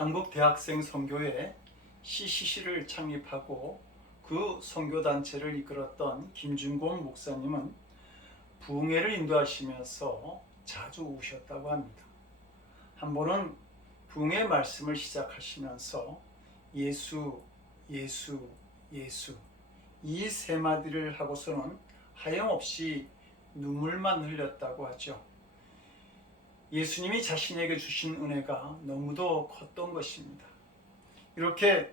한국대학생 선교회 CCC를 창립하고 그 선교단체를 이끌었던 김준곤 목사님은 부흥회를 인도하시면서 자주 우셨다고 합니다. 한 번은 부흥회 말씀을 시작하시면서 예수, 예수, 예수 이 세 마디를 하고서는 하염없이 눈물만 흘렸다고 하죠. 예수님이 자신에게 주신 은혜가 너무도 컸던 것입니다. 이렇게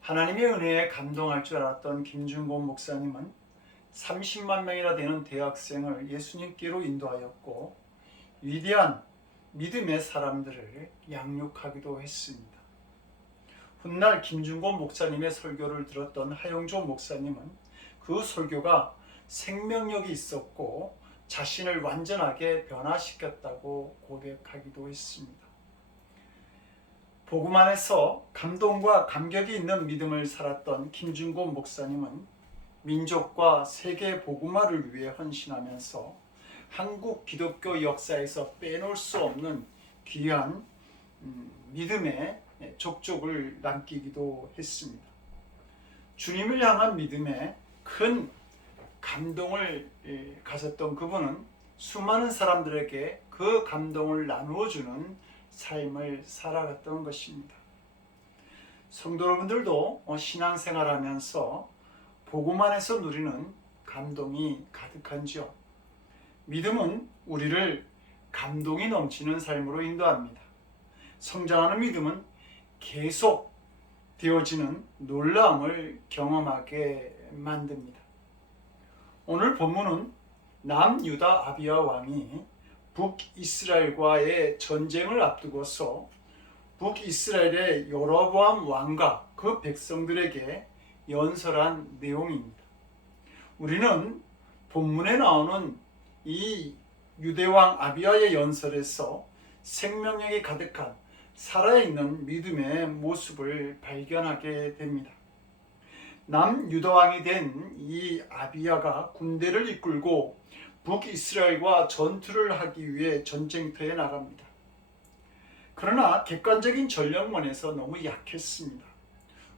하나님의 은혜에 감동할 줄 알았던 김준곤 목사님은 30만 명이나 되는 대학생을 예수님께로 인도하였고 위대한 믿음의 사람들을 양육하기도 했습니다. 훗날 김준곤 목사님의 설교를 들었던 하용조 목사님은 그 설교가 생명력이 있었고 자신을 완전하게 변화시켰다고 고백하기도 했습니다. 복음 안에서 감동과 감격이 있는 믿음을 살았던 김준곤 목사님은 민족과 세계 복음화를 위해 헌신하면서 한국 기독교 역사에서 빼놓을 수 없는 귀한 믿음의 족적을 남기기도 했습니다. 주님을 향한 믿음에 큰 감동을 가졌던 그분은 수많은 사람들에게 그 감동을 나누어주는 삶을 살아갔던 것입니다. 성도 여러분들도 신앙생활하면서 복음 안에서 누리는 감동이 가득한지요? 믿음은 우리를 감동이 넘치는 삶으로 인도합니다. 성장하는 믿음은 계속 되어지는 놀라움을 경험하게 만듭니다. 오늘 본문은 남유다 아비야 왕이 북이스라엘과의 전쟁을 앞두고서 북이스라엘의 여로보암 왕과 그 백성들에게 연설한 내용입니다. 우리는 본문에 나오는 이 유대왕 아비야의 연설에서 생명력이 가득한 살아있는 믿음의 모습을 발견하게 됩니다. 남유다왕이 된 이 아비야가 군대를 이끌고 북이스라엘과 전투를 하기 위해 전쟁터에 나갑니다. 그러나 객관적인 전력면에서 너무 약했습니다.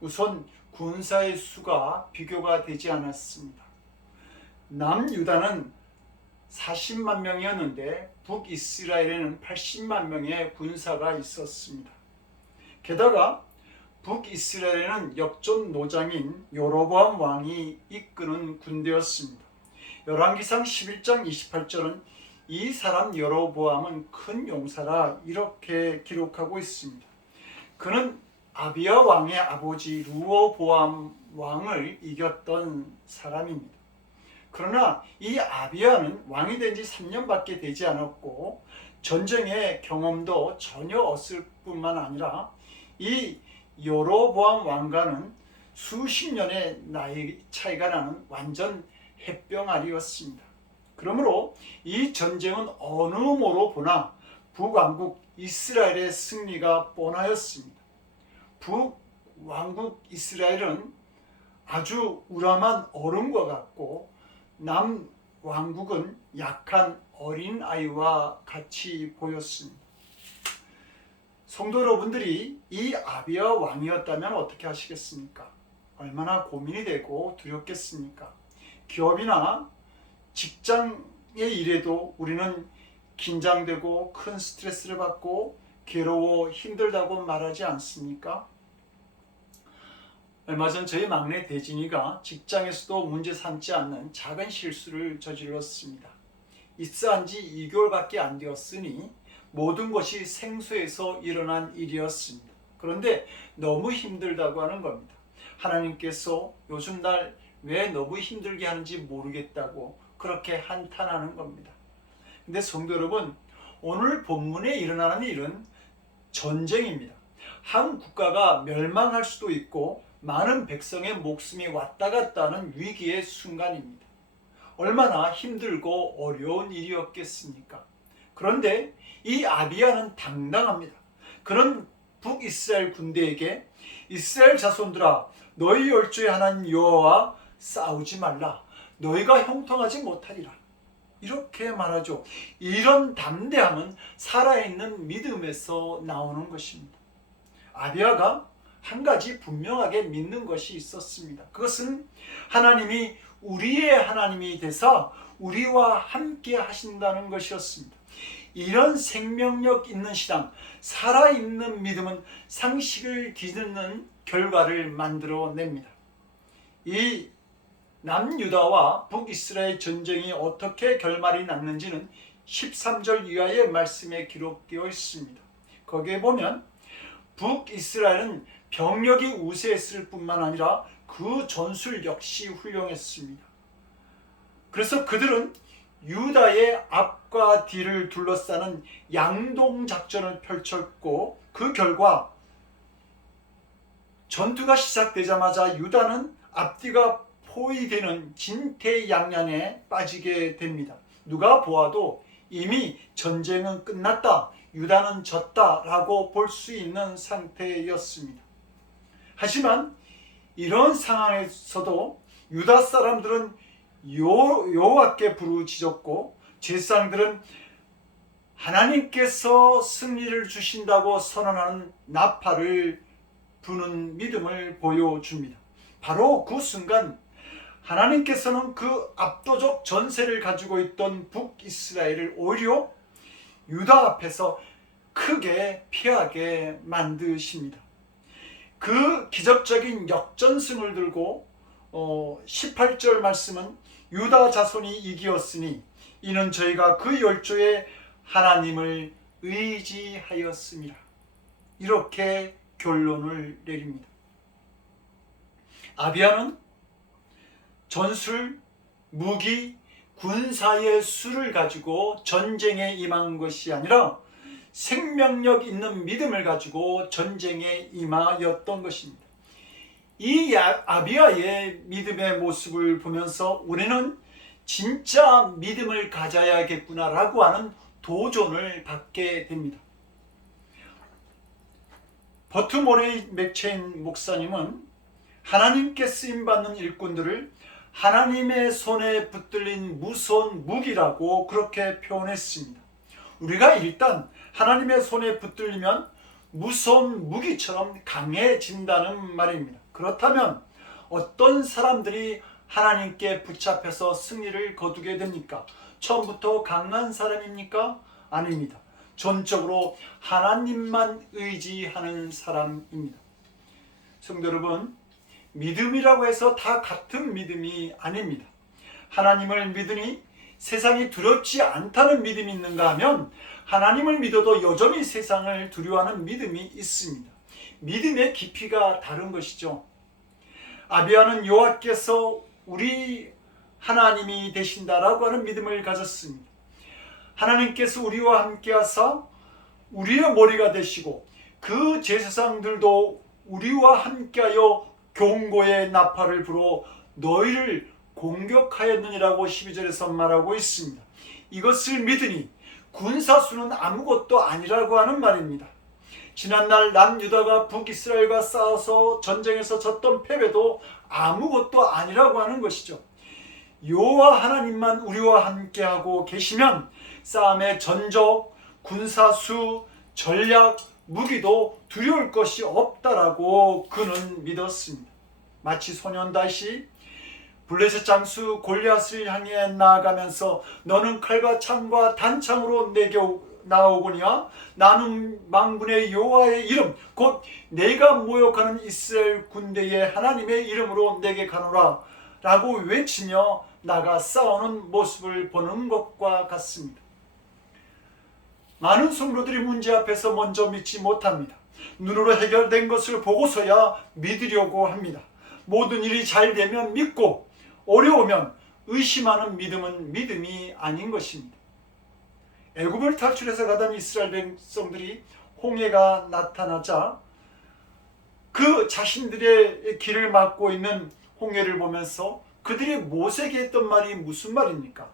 우선 군사의 수가 비교가 되지 않았습니다. 남유다는 40만 명이었는데 북이스라엘에는 80만 명의 군사가 있었습니다. 게다가 북이스라엘은 역전 노장인 여로보암 왕이 이끄는 군대였습니다. 열왕기상 11장 28절은 이 사람 여로보암은 큰 용사라 이렇게 기록하고 있습니다. 그는 아비야 왕의 아버지 르호보암 왕을 이겼던 사람입니다. 그러나 이 아비야는 왕이 된 지 3년밖에 되지 않았고 전쟁의 경험도 전혀 없을 뿐만 아니라 이 여로보암 왕과는 수십 년의 나이 차이가 나는 완전 햇병아리였습니다. 그러므로 이 전쟁은 어느 모로 보나 북왕국 이스라엘의 승리가 뻔하였습니다. 북왕국 이스라엘은 아주 우람한 어른과 같고 남왕국은 약한 어린아이와 같이 보였습니다. 성도 여러분들이 이 아비야 왕이었다면 어떻게 하시겠습니까? 얼마나 고민이 되고 두렵겠습니까? 기업이나 직장의 일에도 우리는 긴장되고 큰 스트레스를 받고 괴로워 힘들다고 말하지 않습니까? 얼마 전 저희 막내 대진이가 직장에서도 문제 삼지 않는 작은 실수를 저질렀습니다. 입사한 지 2개월밖에 안 되었으니 모든 것이 생소해서 일어난 일이었습니다. 그런데 너무 힘들다고 하는 겁니다. 하나님께서 요즘 날 왜 너무 힘들게 하는지 모르겠다고 그렇게 한탄하는 겁니다. 근데 성도 여러분, 오늘 본문에 일어나는 일은 전쟁입니다. 한 국가가 멸망할 수도 있고 많은 백성의 목숨이 왔다 갔다 하는 위기의 순간입니다. 얼마나 힘들고 어려운 일이었겠습니까? 그런데 이 아비야는 당당합니다. 그런 북이스라엘 군대에게 이스라엘 자손들아, 너희 열조의 하나님 여호와와 싸우지 말라. 너희가 형통하지 못하리라. 이렇게 말하죠. 이런 담대함은 살아있는 믿음에서 나오는 것입니다. 아비야가 한 가지 분명하게 믿는 것이 있었습니다. 그것은 하나님이 우리의 하나님이 되사 우리와 함께 하신다는 것이었습니다. 이런 생명력 있는 신앙, 살아있는 믿음은 상식을 뒤집는 결과를 만들어냅니다. 이 남유다와 북이스라엘 전쟁이 어떻게 결말이 났는지는 13절 이하의 말씀에 기록되어 있습니다. 거기에 보면 북이스라엘은 병력이 우세했을 뿐만 아니라 그 전술 역시 훌륭했습니다. 그래서 그들은 유다의 앞과 뒤를 둘러싸는 양동작전을 펼쳤고 그 결과 전투가 시작되자마자 유다는 앞뒤가 포위되는 진퇴양난에 빠지게 됩니다. 누가 보아도 이미 전쟁은 끝났다, 유다는 졌다라고 볼 수 있는 상태였습니다. 하지만 이런 상황에서도 유다 사람들은 여호와께 부르짖었고 제사장들은 하나님께서 승리를 주신다고 선언하는 나팔을 부는 믿음을 보여줍니다. 바로 그 순간 하나님께서는 그 압도적 전세를 가지고 있던 북이스라엘을 오히려 유다 앞에서 크게 피하게 만드십니다. 그 기적적인 역전승을 들고 18절 말씀은 유다 자손이 이기었으니 이는 저희가 그 열조의 하나님을 의지하였습니다. 이렇게 결론을 내립니다. 아비야는 전술, 무기, 군사의 수를 가지고 전쟁에 임한 것이 아니라 생명력 있는 믿음을 가지고 전쟁에 임하였던 것입니다. 이 아비야의 믿음의 모습을 보면서 우리는 진짜 믿음을 가져야겠구나라고 하는 도전을 받게 됩니다. 버트모레이 맥체인 목사님은 하나님께 쓰임받는 일꾼들을 하나님의 손에 붙들린 무서운 무기라고 그렇게 표현했습니다. 우리가 일단 하나님의 손에 붙들리면 무서운 무기처럼 강해진다는 말입니다. 그렇다면 어떤 사람들이 하나님께 붙잡혀서 승리를 거두게 됩니까? 처음부터 강한 사람입니까? 아닙니다. 전적으로 하나님만 의지하는 사람입니다. 성도 여러분, 믿음이라고 해서 다 같은 믿음이 아닙니다. 하나님을 믿으니 세상이 두렵지 않다는 믿음이 있는가 하면 하나님을 믿어도 여전히 세상을 두려워하는 믿음이 있습니다. 믿음의 깊이가 다른 것이죠. 아비야는 여호와께서 우리 하나님이 되신다라고 하는 믿음을 가졌습니다. 하나님께서 우리와 함께 하사 우리의 머리가 되시고 그 제사장들도 우리와 함께하여 경고의 나팔을 불어 너희를 공격하였느니라고 12절에서 말하고 있습니다. 이것을 믿으니 군사수는 아무것도 아니라고 하는 말입니다. 지난날 남유다가 북이스라엘과 싸워서 전쟁에서 졌던 패배도 아무것도 아니라고 하는 것이죠. 여호와 하나님만 우리와 함께하고 계시면 싸움의 전적, 군사수, 전략, 무기도 두려울 것이 없다라고 그는 믿었습니다. 마치 소년 다윗이 블레셋 장수 골리앗을 향해 나아가면서 너는 칼과 창과 단창으로 내게 나오거니와 나는 만군의 여호와의 이름 곧 내가 모욕하는 이스라엘 군대의 하나님의 이름으로 내게 가노라 라고 외치며 나가 싸우는 모습을 보는 것과 같습니다. 많은 성도들이 문제 앞에서 먼저 믿지 못합니다. 눈으로 해결된 것을 보고서야 믿으려고 합니다. 모든 일이 잘 되면 믿고 어려우면 의심하는 믿음은 믿음이 아닌 것입니다. 애굽을 탈출해서 가던 이스라엘 백성들이 홍해가 나타나자 그 자신들의 길을 막고 있는 홍해를 보면서 그들이 모세에게 했던 말이 무슨 말입니까?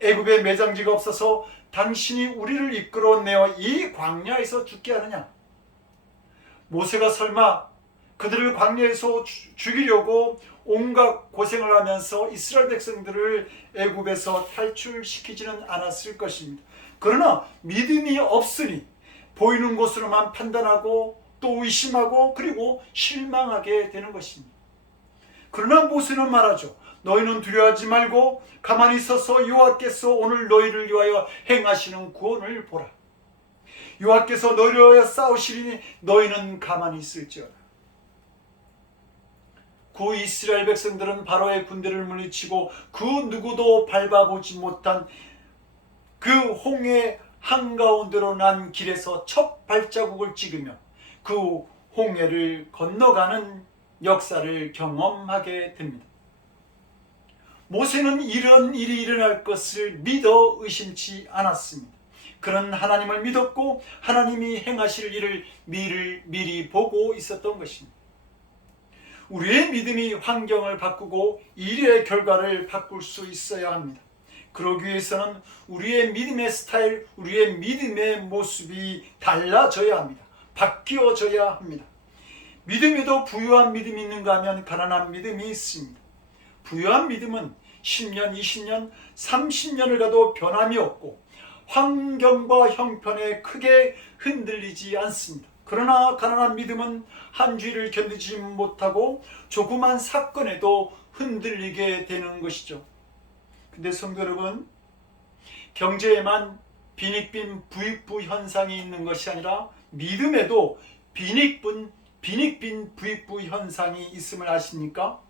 애굽에 매장지가 없어서 당신이 우리를 이끌어내어 이 광야에서 죽게 하느냐? 모세가 설마 그들을 광야에서 죽이려고 온갖 고생을 하면서 이스라엘 백성들을 애굽에서 탈출시키지는 않았을 것입니다. 그러나 믿음이 없으니 보이는 것으로만 판단하고 또 의심하고 그리고 실망하게 되는 것입니다. 그러나 모세는 말하죠. 너희는 두려워하지 말고 가만히 있어서 여호와께서 오늘 너희를 위하여 행하시는 구원을 보라. 여호와께서 너희를 위하여 싸우시리니 너희는 가만히 있을지어다. 구 이스라엘 백성들은 바로의 군대를 물리치고 그 누구도 밟아보지 못한 그 홍해 한가운데로 난 길에서 첫 발자국을 찍으며 그 홍해를 건너가는 역사를 경험하게 됩니다. 모세는 이런 일이 일어날 것을 믿어 의심치 않았습니다. 그는 하나님을 믿었고 하나님이 행하실 일을 미리 보고 있었던 것입니다. 우리의 믿음이 환경을 바꾸고 일의 결과를 바꿀 수 있어야 합니다. 그러기 위해서는 우리의 믿음의 스타일, 우리의 믿음의 모습이 달라져야 합니다. 바뀌어져야 합니다. 믿음에도 부유한 믿음이 있는가 하면 가난한 믿음이 있습니다. 부유한 믿음은 10년, 20년, 30년을 가도 변함이 없고 환경과 형편에 크게 흔들리지 않습니다. 그러나 가난한 믿음은 한 주일을 견디지 못하고 조그만 사건에도 흔들리게 되는 것이죠. 근데 성도 여러분, 경제에만 빈익빈 부익부 현상이 있는 것이 아니라 믿음에도 빈익빈 부익부 현상이 있음을 아십니까?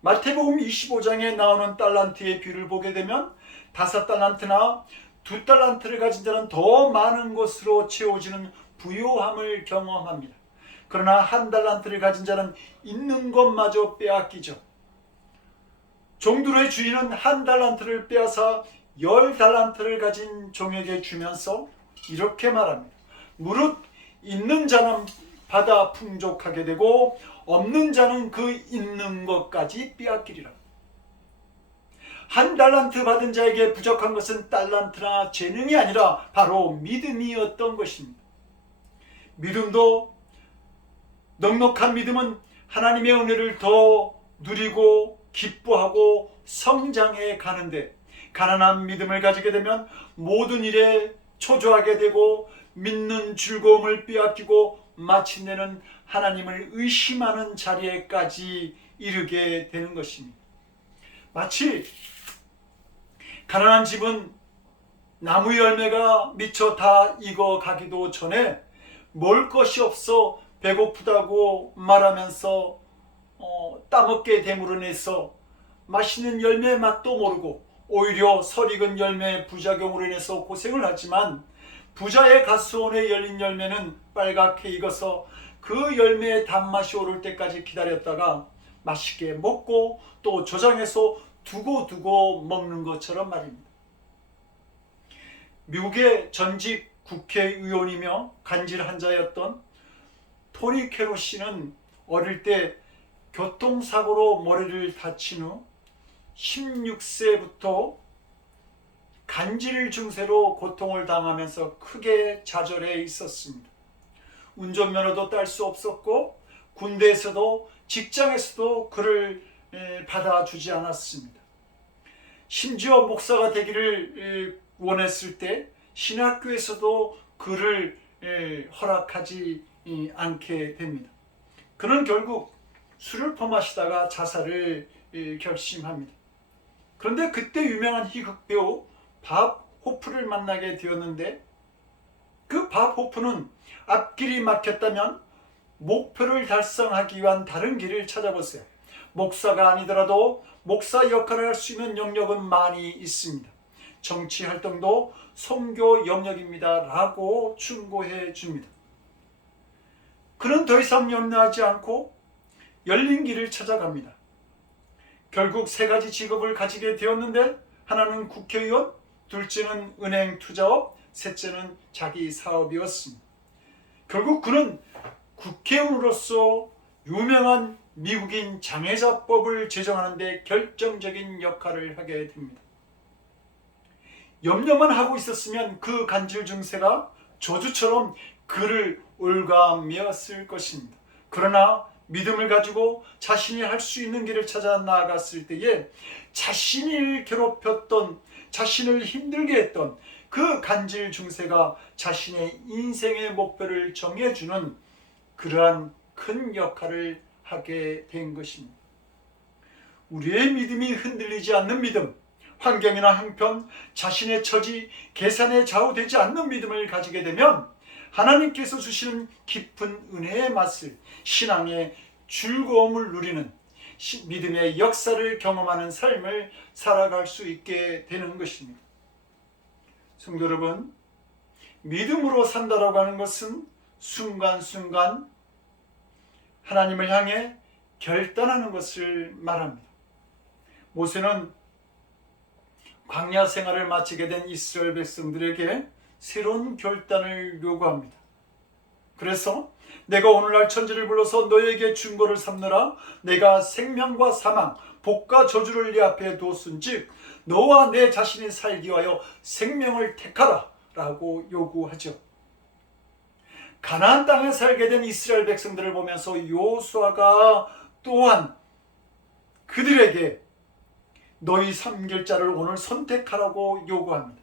마태복음 25장에 나오는 달란트의 비유를 보게 되면 5달란트나 2달란트를 가진 자는 더 많은 것으로 채워지는 부요함을 경험합니다. 그러나 1달란트를 가진 자는 있는 것마저 빼앗기죠. 종들의 주인은 1달란트를 빼앗아 10달란트를 가진 종에게 주면서 이렇게 말합니다. 무릇 있는 자는 받아 풍족하게 되고 없는 자는 그 있는 것까지 빼앗기리라. 1달란트 받은 자에게 부족한 것은 달란트나 재능이 아니라 바로 믿음이었던 것입니다. 믿음도 넉넉한 믿음은 하나님의 은혜를 더 누리고 기뻐하고 성장해 가는데, 가난한 믿음을 가지게 되면 모든 일에 초조하게 되고 믿는 즐거움을 빼앗기고 마침내는 하나님을 의심하는 자리에까지 이르게 되는 것입니다. 마치 가난한 집은 나무 열매가 미처 다 익어가기도 전에 먹을 것이 없어 배고프다고 말하면서 따먹게 되물어내서 맛있는 열매의 맛도 모르고 오히려 설익은 열매의 부작용으로 인해서 고생을 하지만 부자의 가수원에 열린 열매는 빨갛게 익어서 그 열매의 단맛이 오를 때까지 기다렸다가 맛있게 먹고 또 저장해서 두고 먹는 것처럼 말입니다. 미국의 전직 국회의원이며 간질 환자였던 토니 캐로 씨는 어릴 때 교통사고로 머리를 다친 후 16세부터 간질 증세로 고통을 당하면서 크게 좌절해 있었습니다. 운전면허도 딸 수 없었고 군대에서도 직장에서도 그를 받아주지 않았습니다. 심지어 목사가 되기를 원했을 때 신학교에서도 그를 허락하지 않게 됩니다. 그는 결국 술을 퍼마시다가 자살을 결심합니다. 그런데 그때 유명한 희극 배우 밥 호프를 만나게 되었는데, 그 밥 호프는 앞길이 막혔다면 목표를 달성하기 위한 다른 길을 찾아보세요. 목사가 아니더라도 목사 역할을 할 수 있는 영역은 많이 있습니다. 정치 활동도 선교 영역입니다 라고 충고해 줍니다. 그는 더 이상 염려하지 않고 열린 길을 찾아갑니다. 결국 3가지 직업을 가지게 되었는데, 하나는 국회의원, 둘째는 은행 투자업, 셋째는 자기 사업이었습니다. 결국 그는 국회의원으로서 유명한 미국인 장애자법을 제정하는 데 결정적인 역할을 하게 됩니다. 염려만 하고 있었으면 그 간질 증세가 저주처럼 그를 올가매었을 것입니다. 그러나 믿음을 가지고 자신이 할 수 있는 길을 찾아 나아갔을 때에 자신을 괴롭혔던, 자신을 힘들게 했던 그 간질 증세가 자신의 인생의 목표를 정해주는 그러한 큰 역할을 하게 된 것입니다. 우리의 믿음이 흔들리지 않는 믿음, 환경이나 형편, 자신의 처지, 계산에 좌우되지 않는 믿음을 가지게 되면 하나님께서 주시는 깊은 은혜의 맛을, 신앙의 즐거움을 누리는 믿음의 역사를 경험하는 삶을 살아갈 수 있게 되는 것입니다. 성도 여러분, 믿음으로 산다라고 하는 것은 순간순간 하나님을 향해 결단하는 것을 말합니다. 모세는 광야 생활을 마치게 된 이스라엘 백성들에게 새로운 결단을 요구합니다. 그래서 내가 오늘날 천지를 불러서 너에게 증거를 삼느라 내가 생명과 사망, 복과 저주를 네 앞에 두었은즉 너와 내 자신이 살기 위하여 생명을 택하라 라고 요구하죠. 가나안 땅에 살게 된 이스라엘 백성들을 보면서 여호수아가 또한 그들에게 너희 섬길 자를 오늘 선택하라고 요구합니다.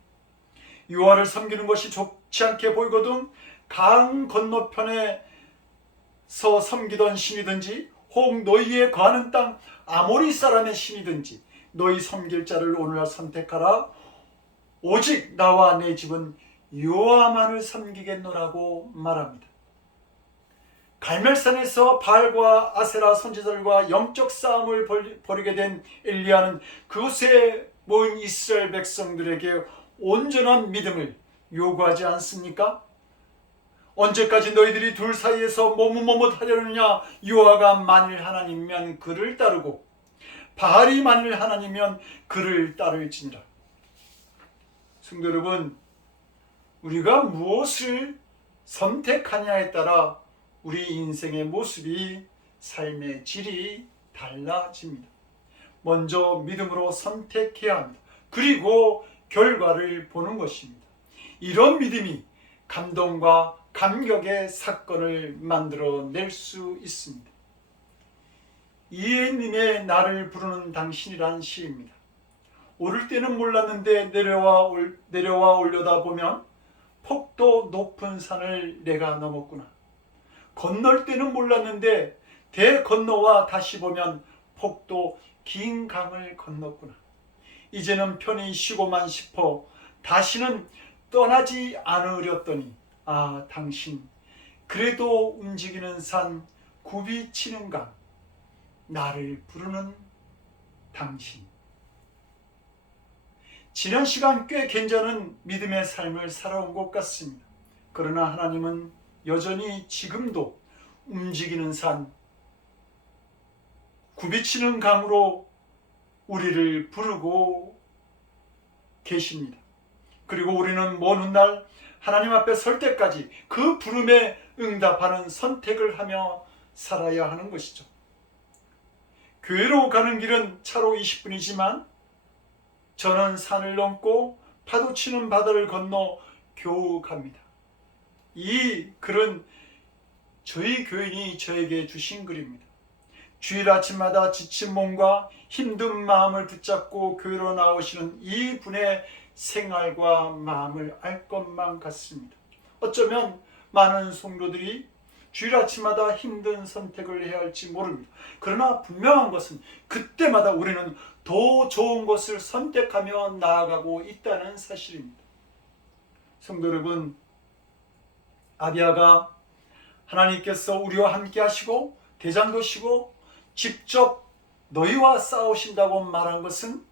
여호와를 섬기는 것이 좋지 않게 보이거든 강 건너편에서 섬기던 신이든지 혹 너희의 거하는 땅 아모리 사람의 신이든지 너희 섬길 자를 오늘날 선택하라. 오직 나와 내 집은 여호와만을 섬기겠노라고 말합니다. 갈멜산에서 바알과 아세라 선지자들과 영적 싸움을 벌이게 된 엘리야는 그곳에 모인 이스라엘 백성들에게 온전한 믿음을 요구하지 않습니까? 언제까지 너희들이 둘 사이에서 머뭇머뭇하려느냐? 여호와가 만일 하나님이면 그를 따르고 바알이 만일 하나님이면 그를 따를지니라. 성도 여러분, 우리가 무엇을 선택하냐에 따라 우리 인생의 모습이, 삶의 질이 달라집니다. 먼저 믿음으로 선택해야 합니다. 그리고 결과를 보는 것입니다. 이런 믿음이 감동과 감격의 사건을 만들어낼 수 있습니다. 이해님의 나를 부르는 당신이란 시입니다. 오를 때는 몰랐는데 내려와 올려다 보면 폭도 높은 산을 내가 넘었구나. 건널 때는 몰랐는데 대 건너와 다시 보면 폭도 긴 강을 건넜구나. 이제는 편히 쉬고만 싶어 다시는 떠나지 않으렸더니 아 당신 그래도 움직이는 산 굽이치는 강 나를 부르는 당신. 지난 시간 꽤 괜찮은 믿음의 삶을 살아온 것 같습니다. 그러나 하나님은 여전히 지금도 움직이는 산 굽이치는 강으로 우리를 부르고 계십니다. 그리고 우리는 먼 훗날 하나님 앞에 설 때까지 그 부름에 응답하는 선택을 하며 살아야 하는 것이죠. 교회로 가는 길은 차로 20분이지만 저는 산을 넘고 파도치는 바다를 건너 겨우 갑니다. 이 글은 저희 교인이 저에게 주신 글입니다. 주일 아침마다 지친 몸과 힘든 마음을 붙잡고 교회로 나오시는 이 분의 생활과 마음을 알 것만 같습니다. 어쩌면 많은 성도들이 주일 아침마다 힘든 선택을 해야 할지 모릅니다. 그러나 분명한 것은 그때마다 우리는 더 좋은 것을 선택하며 나아가고 있다는 사실입니다. 성도 여러분, 아비아가 하나님께서 우리와 함께 하시고 대장도 시고 직접 너희와 싸우신다고 말한 것은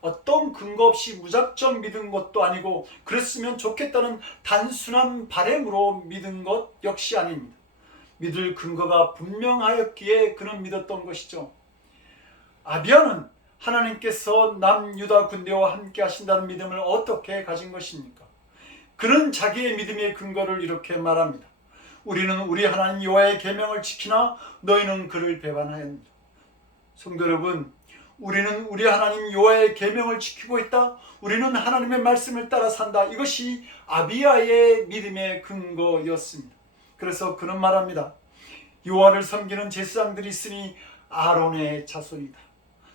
어떤 근거 없이 무작정 믿은 것도 아니고 그랬으면 좋겠다는 단순한 바람으로 믿은 것 역시 아닙니다. 믿을 근거가 분명하였기에 그는 믿었던 것이죠. 아비아는 하나님께서 남유다 군대와 함께 하신다는 믿음을 어떻게 가진 것입니까? 그는 자기의 믿음의 근거를 이렇게 말합니다. 우리는 우리 하나님 여호와의 계명을 지키나 너희는 그를 배반하였느니라. 성도 여러분, 우리는 우리 하나님 여호와의 계명을 지키고 있다. 우리는 하나님의 말씀을 따라 산다. 이것이 아비아의 믿음의 근거였습니다. 그래서 그는 말합니다. 여호와를 섬기는 제사장들이 있으니 아론의 자손이다.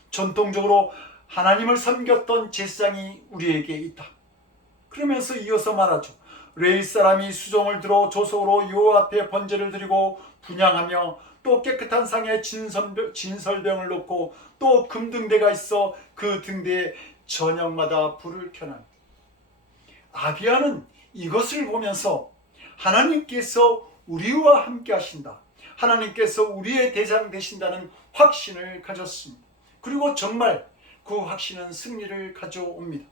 전통적으로 하나님을 섬겼던 제사장이 우리에게 있다. 그러면서 이어서 말하죠. 레위 사람이 수종을 들어 조속으로 여호와 앞에 번제를 드리고 분향하며 또 깨끗한 상에 진설병을 놓고 또 금등대가 있어 그 등대에 저녁마다 불을 켜는 아비야는 이것을 보면서 하나님께서 우리와 함께 하신다, 하나님께서 우리의 대장 되신다는 확신을 가졌습니다. 그리고 정말 그 확신은 승리를 가져옵니다.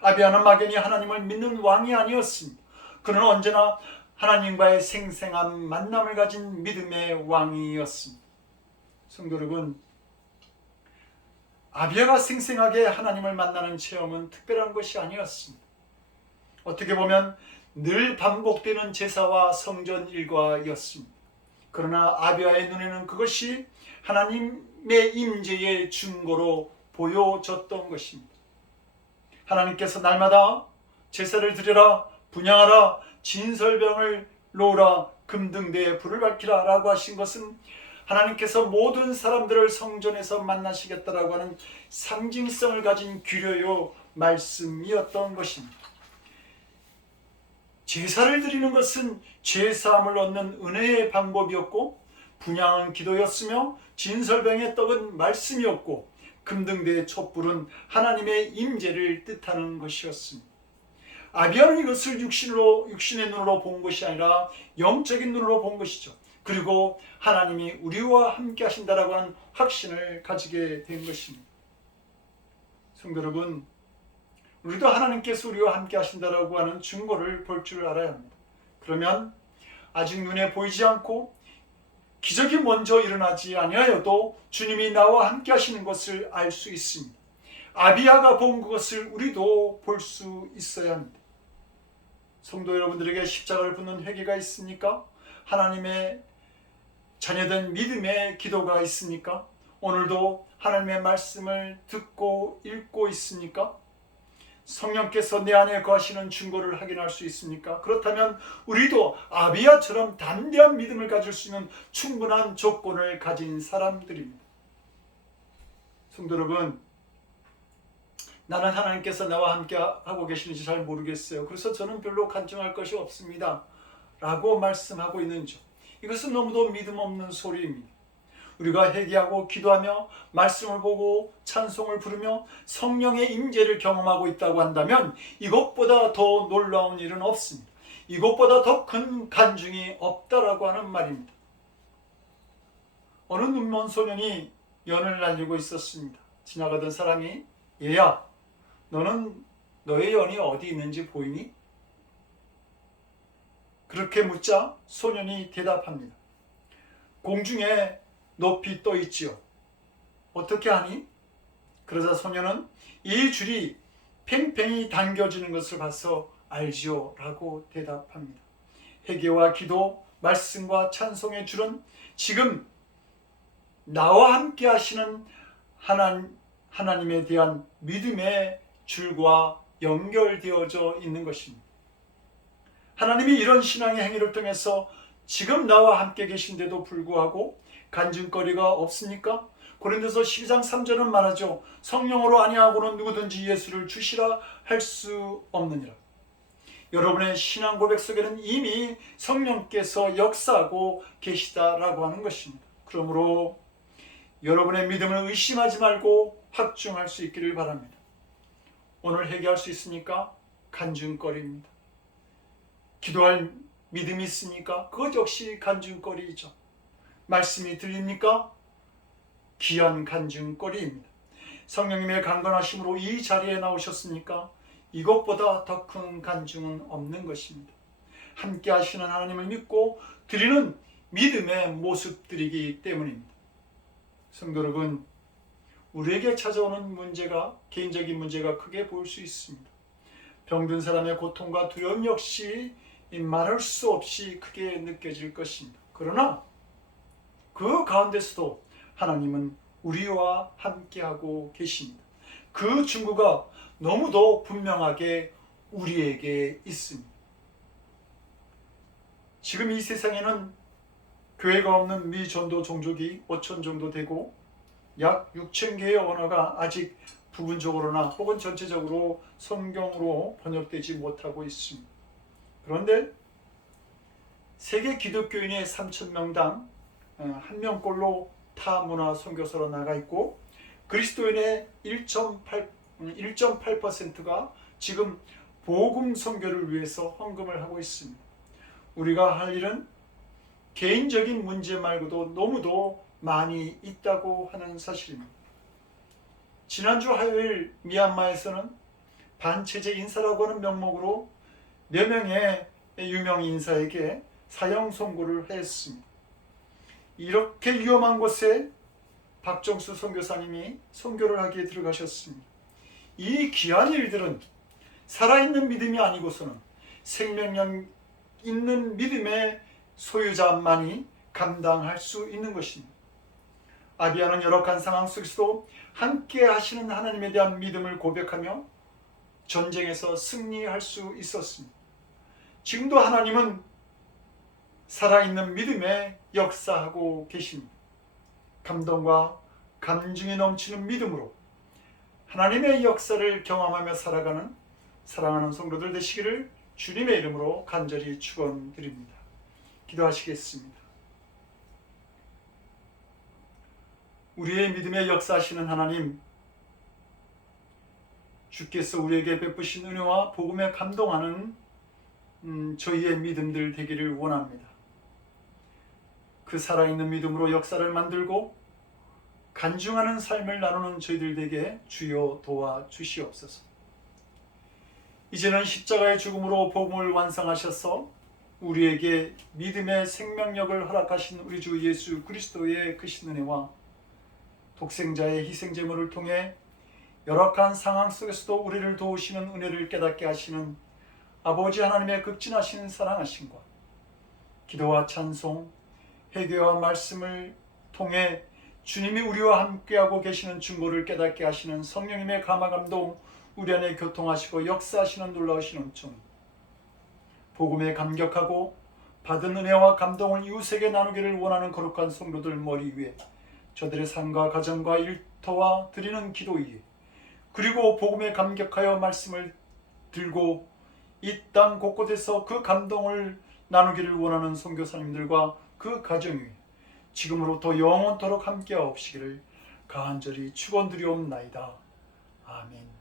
아비야는 막연히 하나님을 믿는 왕이 아니었습니다. 그는 언제나 하나님과의 생생한 만남을 가진 믿음의 왕이었습니다. 성도 여러분, 아비야가 생생하게 하나님을 만나는 체험은 특별한 것이 아니었습니다. 어떻게 보면 늘 반복되는 제사와 성전 일과였습니다. 그러나 아비야의 눈에는 그것이 하나님의 임재의 증거로 보여졌던 것입니다. 하나님께서 날마다 제사를 드려라, 분향하라, 진설병을 놓으라, 금등대에 불을 밝히라 라고 하신 것은 하나님께서 모든 사람들을 성전에서 만나시겠다라고 하는 상징성을 가진 규례요 말씀이었던 것입니다. 제사를 드리는 것은 죄사함을 얻는 은혜의 방법이었고, 분향은 기도였으며 진설병의 떡은 말씀이었고, 금등대의 촛불은 하나님의 임재를 뜻하는 것이었습니다. 아비야는 이것을 육신의 눈으로 본 것이 아니라 영적인 눈으로 본 것이죠. 그리고 하나님이 우리와 함께 하신다라고 하는 확신을 가지게 된 것입니다. 성도 여러분, 우리도 하나님께서 우리와 함께 하신다라고 하는 증거를 볼 줄 알아야 합니다. 그러면 아직 눈에 보이지 않고 기적이 먼저 일어나지 아니하여도 주님이 나와 함께 하시는 것을 알 수 있습니다. 아비야가 본 것을 우리도 볼 수 있어야 합니다. 성도 여러분들에게 십자가를 붙는 회개가 있습니까? 하나님의 자녀된 믿음의 기도가 있습니까? 오늘도 하나님의 말씀을 듣고 읽고 있습니까? 성령께서 내 안에 거하시는 증거를 확인할 수 있습니까? 그렇다면 우리도 아비야처럼 담대한 믿음을 가질 수 있는 충분한 조건을 가진 사람들입니다. 성도 여러분, 나는 하나님께서 나와 함께 하고 계시는지 잘 모르겠어요. 그래서 저는 별로 간증할 것이 없습니다 라고 말씀하고 있는 점, 이것은 너무도 믿음 없는 소리입니다. 우리가 회개하고 기도하며 말씀을 보고 찬송을 부르며 성령의 임재를 경험하고 있다고 한다면 이것보다 더 놀라운 일은 없습니다. 이것보다 더 큰 간증이 없다라고 하는 말입니다. 어느 눈먼 소년이 연을 날리고 있었습니다. 지나가던 사람이, 얘야, 너는 너의 연이 어디 있는지 보이니? 그렇게 묻자 소년이 대답합니다. 공중에 높이 떠 있지요. 어떻게 하니? 그러자 소년은 이 줄이 팽팽히 당겨지는 것을 봐서 알지요 라고 대답합니다. 회개와 기도, 말씀과 찬송의 줄은 지금 나와 함께 하시는 하나님에 대한 믿음의 줄과 연결되어져 있는 것입니다. 하나님이 이런 신앙의 행위를 통해서 지금 나와 함께 계신데도 불구하고 간증거리가 없습니까? 고린도서 12장 3절은 말하죠. 성령으로 아니하고는 누구든지 예수를 주시라 할 수 없느니라. 여러분의 신앙 고백 속에는 이미 성령께서 역사하고 계시다라고 하는 것입니다. 그러므로 여러분의 믿음을 의심하지 말고 확증할 수 있기를 바랍니다. 오늘 회개할 수 있습니까? 간증거리입니다. 기도할 믿음이 있습니까? 그것 역시 간증거리이죠. 말씀이 들립니까? 귀한 간증거리입니다. 성령님의 강건하심으로 이 자리에 나오셨습니까? 이것보다 더 큰 간증은 없는 것입니다. 함께 하시는 하나님을 믿고 드리는 믿음의 모습들이기 때문입니다. 성도 여러분, 우리에게 찾아오는 문제가, 개인적인 문제가 크게 보일 수 있습니다. 병든 사람의 고통과 두려움 역시 말할 수 없이 크게 느껴질 것입니다. 그러나 그 가운데서도 하나님은 우리와 함께하고 계십니다. 그 증거가 너무도 분명하게 우리에게 있습니다. 지금 이 세상에는 교회가 없는 미전도 종족이 5천 정도 되고 약 6천 개의 언어가 아직 부분적으로나 혹은 전체적으로 성경으로 번역되지 못하고 있습니다. 그런데 세계 기독교인의 3,000명당 1명꼴로 타 문화 선교사로 나가 있고, 그리스도인의 1.8%가 지금 복음 선교를 위해서 헌금을 하고 있습니다. 우리가 할 일은 개인적인 문제 말고도 너무도 많이 있다고 하는 사실입니다. 지난주 화요일 미얀마에서는 반체제 인사라고 하는 명목으로 몇 명의 유명 인사에게 사형 선고를 했습니다. 이렇게 위험한 곳에 박정수 선교사님이 선교를 하기에 들어가셨습니다. 이 귀한 일들은 살아있는 믿음이 아니고서는 생명력 있는 믿음의 소유자만이 감당할 수 있는 것입니다. 아비아는 열악한 상황 속에서도 함께 하시는 하나님에 대한 믿음을 고백하며 전쟁에서 승리할 수 있었습니다. 지금도 하나님은 살아있는 믿음에 역사하고 계십니다. 감동과 감중이 넘치는 믿음으로 하나님의 역사를 경험하며 살아가는 사랑하는 성도들 되시기를 주님의 이름으로 간절히 축원드립니다. 기도하시겠습니다. 우리의 믿음에 역사하시는 하나님, 주께서 우리에게 베푸신 은혜와 복음에 감동하는 저희의 믿음들 되기를 원합니다. 그 살아있는 믿음으로 역사를 만들고 간증하는 삶을 나누는 저희들 되게 주여 도와주시옵소서. 이제는 십자가의 죽음으로 복음을 완성하셔서 우리에게 믿음의 생명력을 허락하신 우리 주 예수 그리스도의 크신 은혜와 독생자의 희생제물을 통해 열악한 상황 속에서도 우리를 도우시는 은혜를 깨닫게 하시는 아버지 하나님의 극진하신 사랑하심과 기도와 찬송, 회개와 말씀을 통해 주님이 우리와 함께하고 계시는 증거를 깨닫게 하시는 성령님의 감화감동 우리 안에 교통하시고 역사하시는 놀라우신 은총, 복음에 감격하고 받은 은혜와 감동을 이웃에게 나누기를 원하는 거룩한 성도들 머리 위에, 저들의 삶과 가정과 일터와 드리는 기도 위에, 그리고 복음에 감격하여 말씀을 들고 이 땅 곳곳에서 그 감동을 나누기를 원하는 선교사님들과 그 가정 위에 지금으로부터 영원토록 함께하옵시기를 간절히 축원드리옵나이다. 아멘.